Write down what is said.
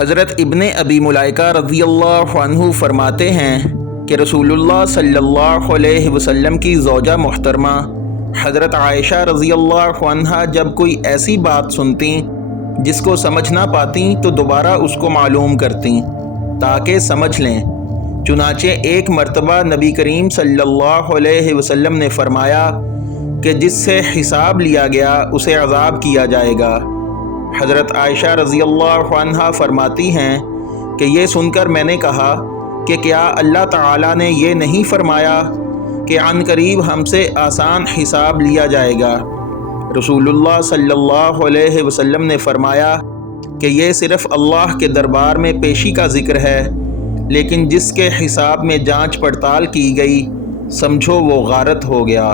حضرت ابن ابی ملائکہ رضی اللہ عنہ فرماتے ہیں کہ رسول اللہ صلی اللہ علیہ وسلم کی زوجہ محترمہ حضرت عائشہ رضی اللہ عنہا جب کوئی ایسی بات سنتیں جس کو سمجھ نہ پاتیں تو دوبارہ اس کو معلوم کرتیں تاکہ سمجھ لیں۔ چنانچہ ایک مرتبہ نبی کریم صلی اللہ علیہ وسلم نے فرمایا کہ جس سے حساب لیا گیا اسے عذاب کیا جائے گا۔ حضرت عائشہ رضی اللہ عنہا فرماتی ہیں کہ یہ سن کر میں نے کہا کہ کیا اللہ تعالیٰ نے یہ نہیں فرمایا کہ عن قریب ہم سے آسان حساب لیا جائے گا؟ رسول اللہ صلی اللہ علیہ وسلم نے فرمایا کہ یہ صرف اللہ کے دربار میں پیشی کا ذکر ہے، لیکن جس کے حساب میں جانچ پڑتال کی گئی سمجھو وہ غارت ہو گیا۔